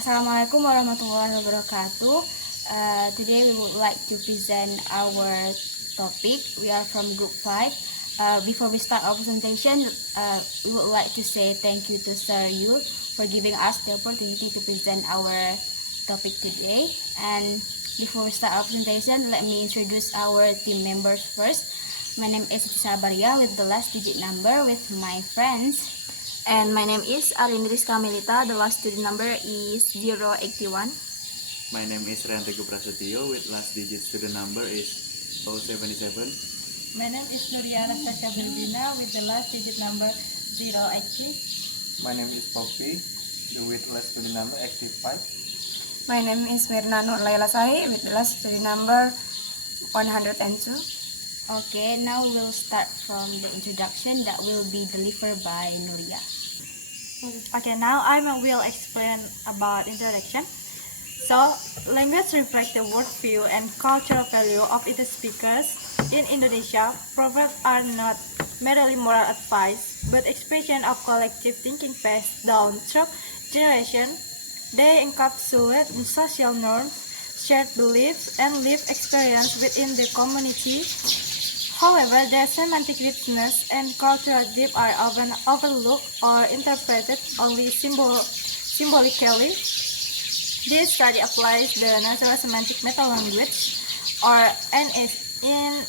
Assalamualaikum warahmatullahi wabarakatuh. Today we would like to present our topic. We are from Group 5. Before we start our presentation, we would like to say thank you to Sir Yul for giving us the opportunity to present our topic today. And before we start our presentation, let me introduce our team members first. My name is Siti Sabaria with the last digit number with my friends. And my name is Arindris Kamilita. The last student number is 081. My name is Riantego Prasetyo with last digit student number is 077. My name is Nuria Anastasia Bilbina with the last digit number 080. My name is Poppy with last student number 85. My name is Mirna Nur Laila Sari with the last student number 102. Okay, now we'll start from the introduction that will be delivered by Nuria. Okay, now I will explain about introduction. So, language reflects the worldview and cultural value of its speakers. In Indonesia, proverbs are not merely moral advice, but expression of collective thinking passed down through generations. They encapsulate the social norms, shared beliefs, and lived experience within the community. However, their semantic richness and cultural depth are often overlooked or interpreted only symbolically. This study applies the natural semantic metalanguage, or NSM,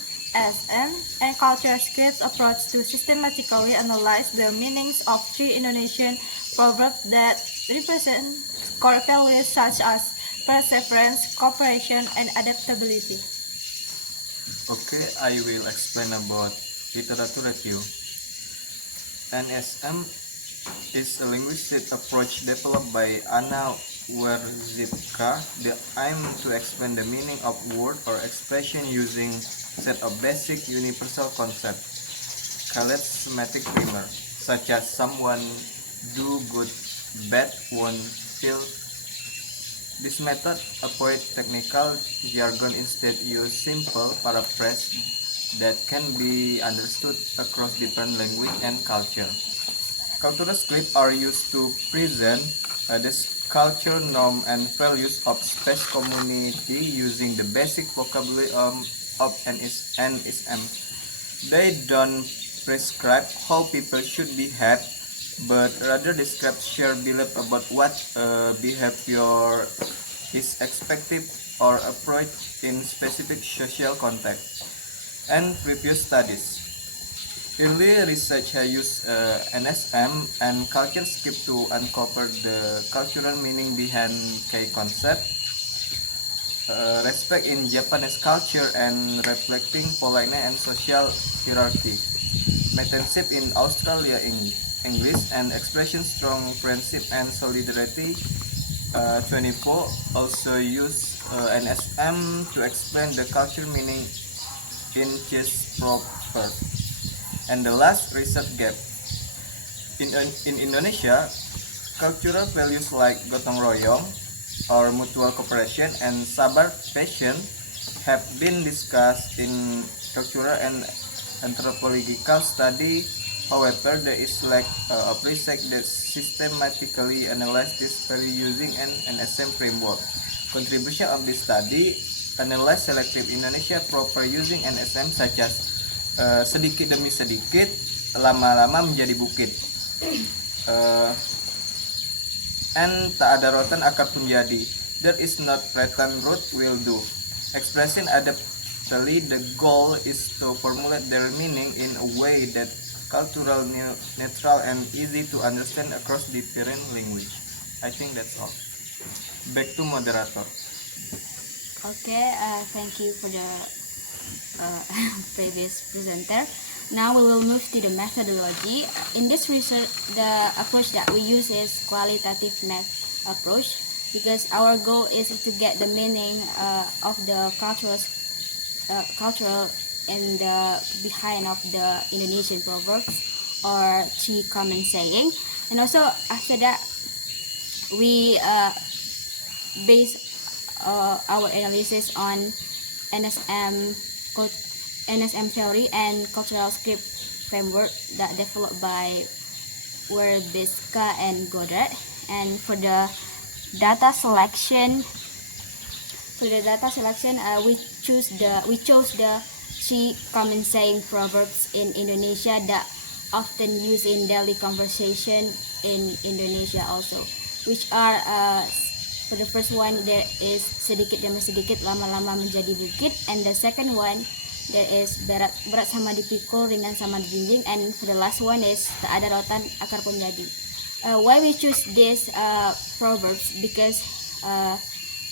and cultural scripts approach to systematically analyze the meanings of three Indonesian proverbs that represent core values such as perseverance, cooperation, and adaptability. Okay, I will explain about literature review. NSM is a linguistic approach developed by Anna Wierzbicka. The aim to explain the meaning of word or expression using set of basic universal concepts called semantic grammar, such as someone do good, bad, won't, feel. This method avoids technical jargon, instead use simple paraphrase that can be understood across different language and culture. Cultural scripts are used to present the culture, norm, and values of space community using the basic vocabulary of NSM. They don't prescribe how people should behave, but rather describe shared belief about what behavior is expected or approached in specific social context. And previous studies. Early research has used NSM and culture script to uncover the cultural meaning behind key concept. Respect in Japanese culture and reflecting politeness and social hierarchy. Mentorship in Australia English and expression strong friendship and solidarity. 24 also use NSM to explain the culture meaning in just proper. And the last research gap. In Indonesia, cultural values like gotong royong or mutual cooperation and sabar passion have been discussed in cultural and anthropological study. However, there is lack of research that systematically analyze this value using an NSM framework. Contribution of this study analyze selective Indonesia proper using NSM such as sedikit demi sedikit, lama-lama menjadi bukit. And tak ada rotan akar pun jadi. There is not pretend root will do. Expressing adaptability, the goal is to formulate their meaning in a way that cultural, neutral, and easy to understand across different language. I think that's all. Back to moderator. Okay, thank you for the previous presenter. Now we will move to the methodology. In this research, the approach that we use is qualitative math approach, because our goal is to get the meaning of the cultural and the behind of the Indonesian proverbs or three common saying. And also after that, we base our analysis on NSM theory and cultural script framework that developed by Wierzbicka and Goddard. And for the data selection, we chose the 3 common saying proverbs in Indonesia that often used in daily conversation in Indonesia also, which are for the first one there is sedikit demi sedikit lama-lama menjadi bukit, and the second one there is berat sama dipikul, ringan sama dijinjing, and for the last one is tak ada rotan akar pun jadi. Why we choose this proverbs? Because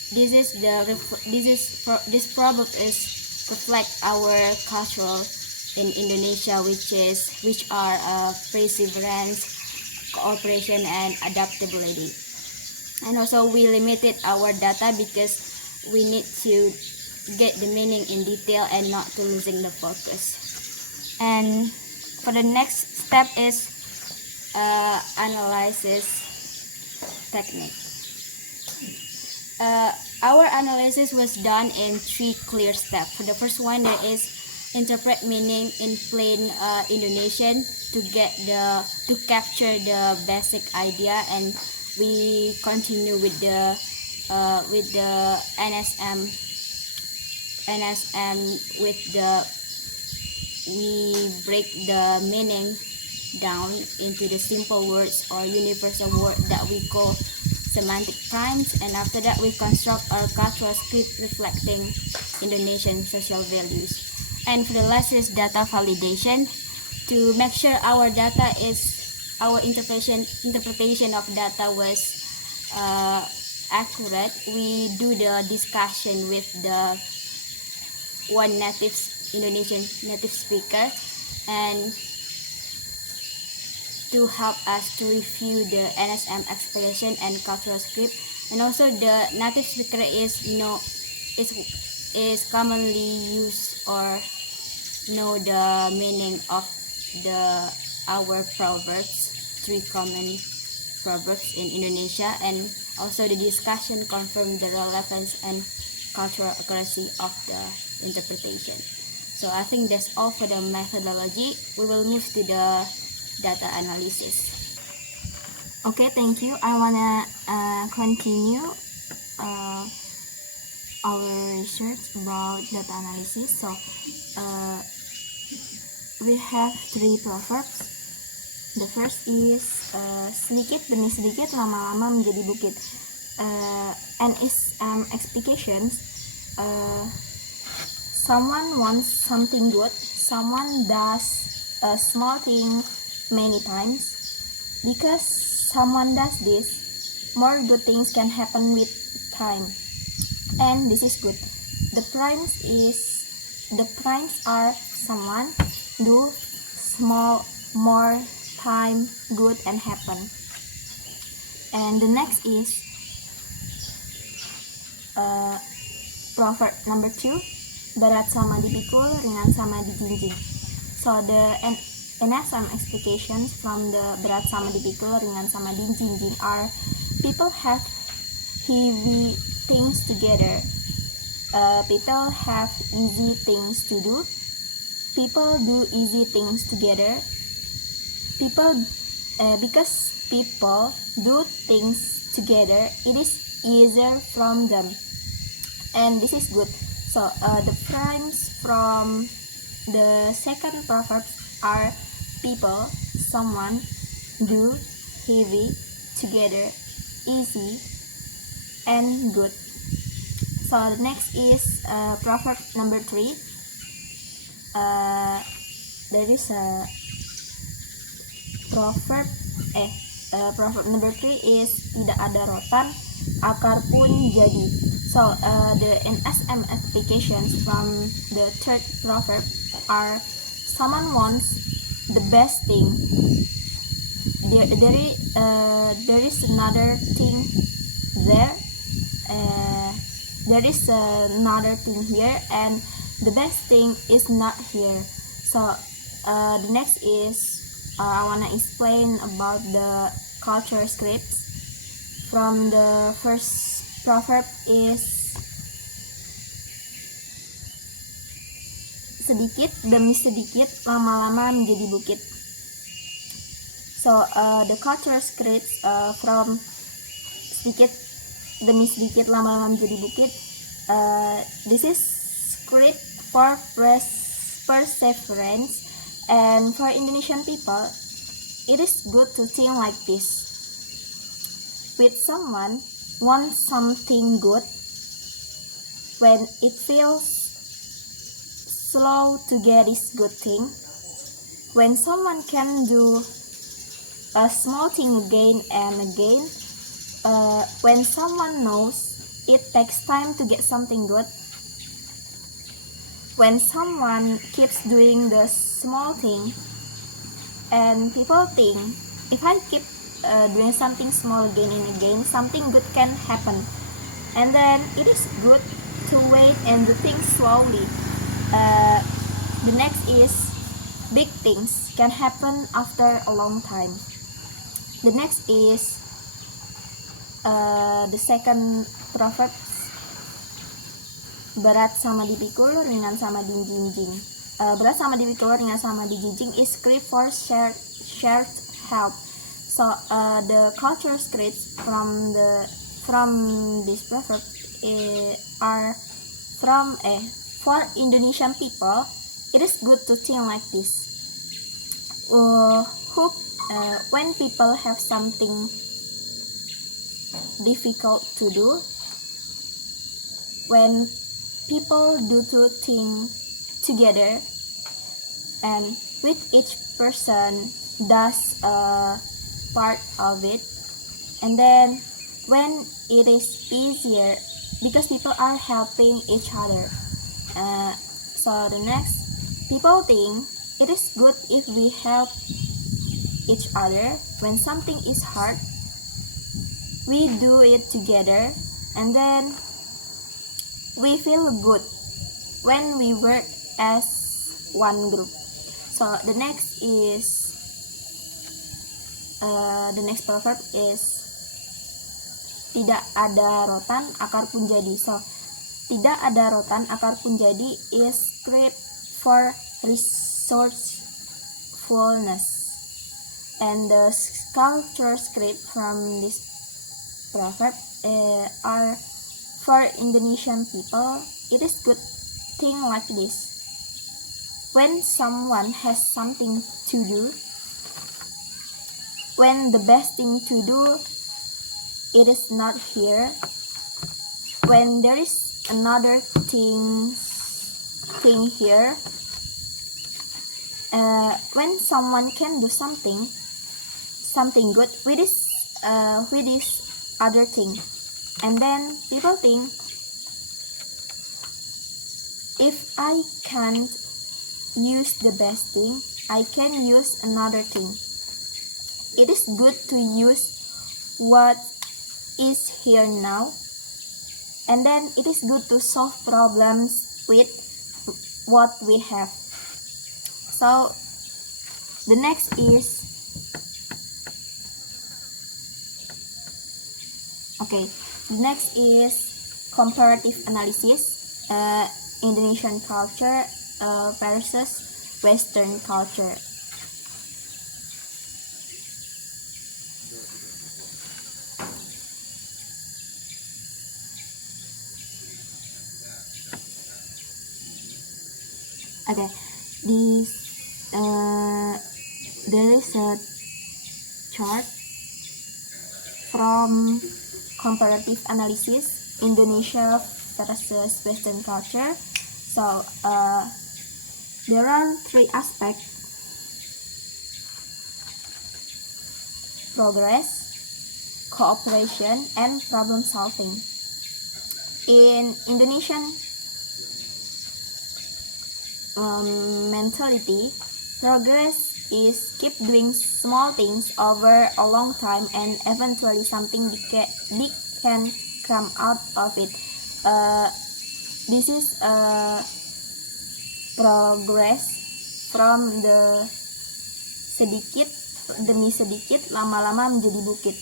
this proverb is reflect our cultural in Indonesia, which are perseverance, cooperation, and adaptability. And also we limited our data because we need to get the meaning in detail and not to losing the focus. And for the next step is analysis technique. Our analysis was done in 3 clear steps. For the first one, there is interpret meaning in plain Indonesian to capture the basic idea, and we continue with the NSM we break the meaning down into the simple words or universal word that we call semantic primes, and after that we construct our cultural script reflecting Indonesian social values. And for the last is data validation, to make sure our interpretation of data was accurate. We do the discussion with the one Indonesian native speaker, and to help us to review the NSM expression and cultural script. And also the native speaker is commonly used or know the meaning of our proverbs, 3 common proverbs in Indonesia, and also the discussion confirm the relevance and cultural accuracy of the interpretation. So I think that's all for the methodology. We will move to the data analysis. Okay, thank you. I wanna continue our research about data analysis. So we have 3 proverbs. The first is sedikit demi sedikit lama-lama menjadi bukit. NSM explications. Someone wants something good. Someone does a small thing many times. Because someone does this, more good things can happen with time. And this is good. The primes are someone, do, small, more, time, good, and happen. And the next is proverb number 2, berat sama dipikul, ringan sama dijinjing. So the NSM explications from the berat sama dipikul, ringan sama dijinjing are: people have heavy things together. People have easy things to do. People do easy things together. Because people do things together, it is easier from them. And this is good. So the primes from the second proverb are people, someone, do, heavy, together, easy, and good. So the next is proverb number 3. There is a proverb number 3 is tidak ada rotan, akar pun jadi. So the NSM applications from the third proverb are: someone wants the best thing. There is another thing there. There is another thing here, and the best thing is not here. So the next is I wanna explain about the culture scripts. From the first proverb is sedikit demi sedikit lama-lama menjadi bukit. So the culture scripts from sedikit demi sedikit lama-lama menjadi bukit. This is script for perseverance, and for Indonesian people, it is good to think like this. With someone wants something good, when it feels slow to get this good thing, when someone can do a small thing again and again, when someone knows it takes time to get something good, when someone keeps doing the small thing, and people think, if I keep doing something small again and again, something good can happen. And then it is good to wait and do things slowly. The next is, big things can happen after a long time. The next is the second proverb, berat sama dipikul, ringan sama dijinjing. Berat sama dipikul, ringan sama dijinjing is script for shared help. So the culture scripts from this proverb are for Indonesian people. It is good to think like this. When people have something difficult to do, when people do two things together, and with each person does a part of it, and then when it is easier because people are helping each other. So the next, people think it is good if we help each other. When something is hard, we do it together, and then we feel good when we work as one group. So the next proverb is, tidak ada rotan akar pun jadi. So tidak ada rotan akar pun jadi is script for resourcefulness, and the culture script from this proverb are for Indonesian people. It is good thing like this. When someone has something to do, when the best thing to do it is not here, when there is another thing here, when someone can do something good with this other thing, and then people think, if I can't use the best thing, I can use another thing. It is good to use what is here now, and then it is good to solve problems with what we have. So the next is comparative analysis, Indonesian culture versus Western culture. Okay, there is a chart from comparative analysis, Indonesia versus Western culture. So there are three aspects: progress, cooperation, and problem solving. In Indonesian mentality, progress is keep doing small things over a long time, and eventually something big can come out of it. This is progress from the sedikit demi sedikit, lama-lama menjadi bukit.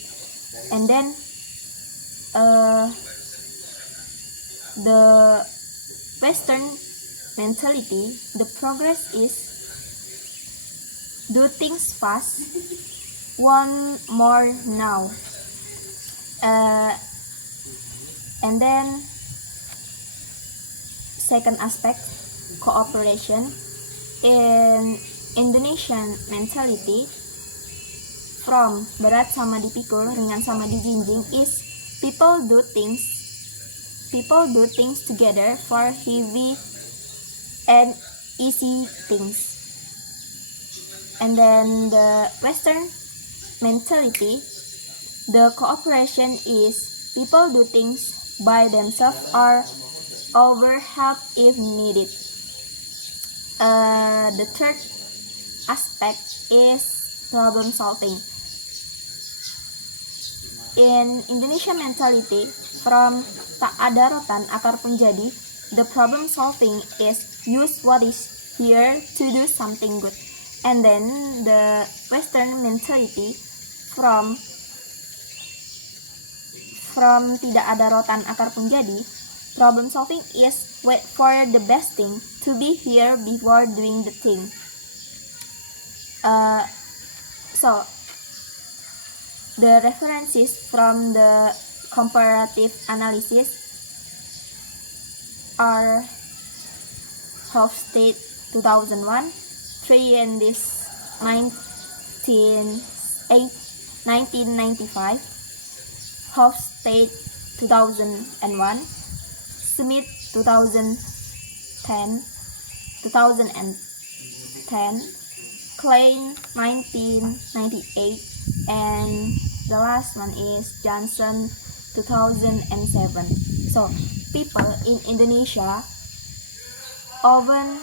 And then the Western mentality, the progress is do things fast, want more now. And then second aspect, cooperation. In Indonesian mentality, from berat sama dipikul, ringan sama dijinjing, is people do things together for heavy and easy things. And then the Western mentality, the cooperation is people do things by themselves or over help if needed. The third aspect is problem solving. In Indonesian mentality, from tak ada rotan akar pun jadi, the problem solving is use what is here to do something good. And then the Western mentality, from tidak ada rotan akar pun jadi, problem solving is wait for the best thing to be here before doing the thing. So the references from the comparative analysis are Hofstede 2001, 3 and this 1995, Hofstede 2001, Smith 2010, Klein 1998, and the last one is Johnson 2007. So people in Indonesia often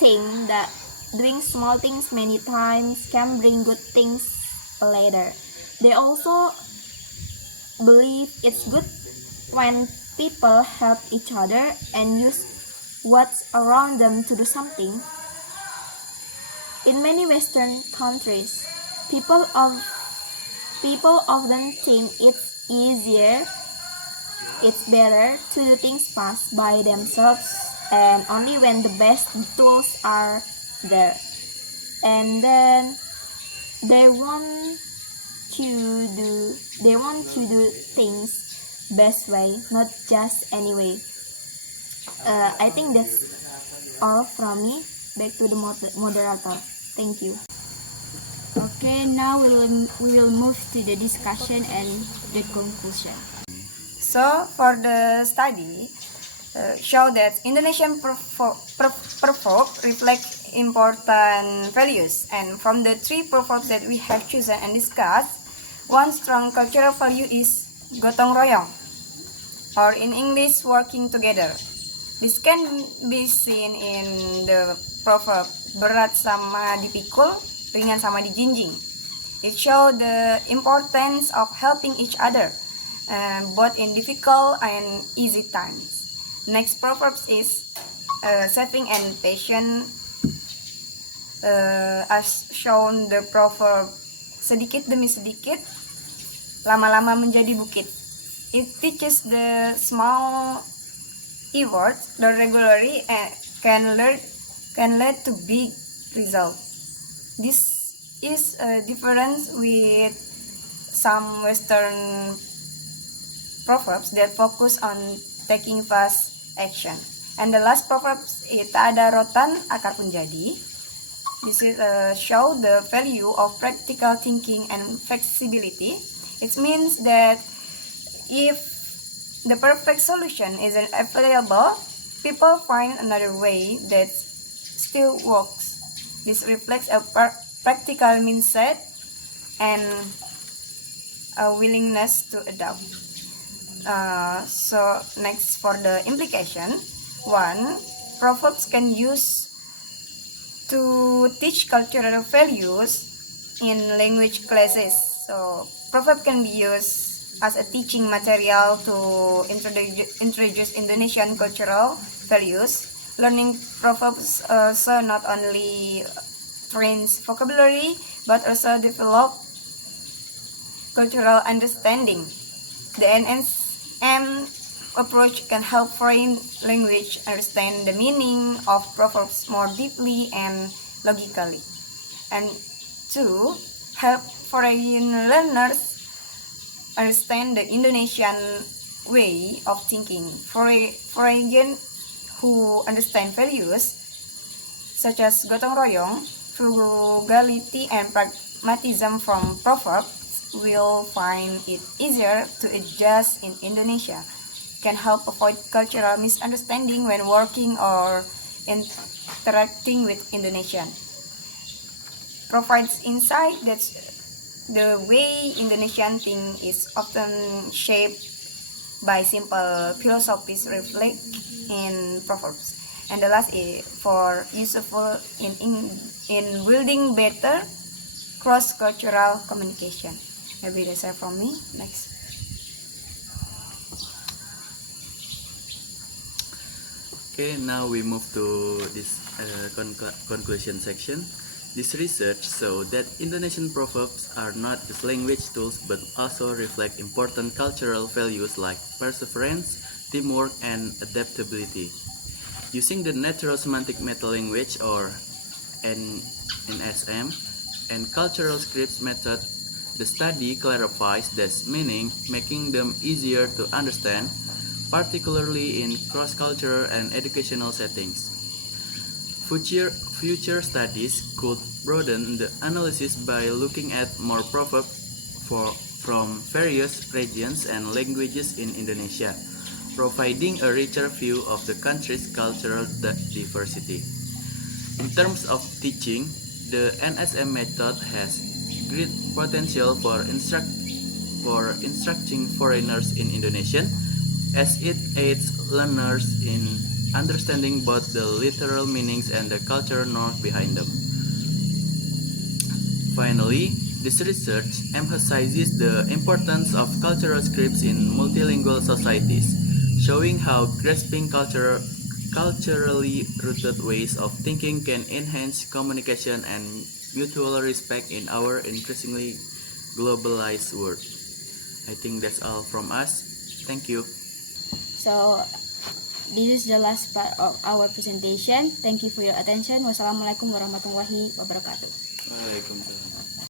think that doing small things many times can bring good things later. They also believe it's good when people help each other and use what's around them to do something. In many Western countries, people often think it's easier, it's better to do things fast by themselves and only when the best tools are there. And then they want to do things best way, not just any way. I think that's all from me. Back to the moderator. Thank you. Okay, now we will move to the discussion and the conclusion. So for the study, show that Indonesian proverb reflect important values, and from the 3 proverbs that we have chosen and discussed, one strong cultural value is gotong royong, or in English, working together. This can be seen in the proverb berat sama dipikul, ringan sama dijinjing. It shows the importance of helping each other, both in difficult and easy times. Next proverb is saving and patience. As shown the proverb sedikit demi sedikit, lama-lama menjadi bukit. It teaches the small efforts that regularly can lead to big results. This is a difference with some Western proverbs that focus on taking fast action. And the last proverb is tak ada rotan akar pun jadi. This is show the value of practical thinking and flexibility. It means that if the perfect solution isn't available, people find another way that still works. This reflects a practical mindset and a willingness to adapt. So next for the implication, 1. Proverbs can use to teach cultural values in language classes. So proverb can be used as a teaching material to introduce Indonesian cultural values. Learning proverbs also not only trains vocabulary but also develop cultural understanding. The NSM approach can help foreign language understand the meaning of proverbs more deeply and logically. And 2. Help foreign learners understand the Indonesian way of thinking. Foreign who understand values such as gotong royong, frugality, and pragmatism from proverbs will find it easier to adjust in Indonesia, can help avoid cultural misunderstanding when working or interacting with Indonesian. Provides insight that the way Indonesian think is often shaped by simple philosophies reflect in proverbs. And the last is for useful in building better cross-cultural communication. Maybe that's all from me. Next. Okay, now we move to this conclusion section. This research shows that Indonesian proverbs are not just language tools but also reflect important cultural values like perseverance, teamwork, and adaptability. Using the natural semantic meta-language or NSM and cultural scripts method, the study clarifies this meaning, making them easier to understand, particularly in cross-cultural and educational settings. Future studies could broaden the analysis by looking at more proverbs from various regions and languages in Indonesia, providing a richer view of the country's cultural diversity. In terms of teaching, the NSM method has great potential for instructing foreigners in Indonesian, as it aids learners in understanding both the literal meanings and the cultural norms behind them. Finally, this research emphasizes the importance of cultural scripts in multilingual societies, showing how grasping culturally rooted ways of thinking can enhance communication and mutual respect in our increasingly globalized world. I think that's all from us. Thank you. So this is the last part of our presentation. Thank you for your attention. Wassalamualaikum warahmatullahi wabarakatuh. Waalaikumsalam.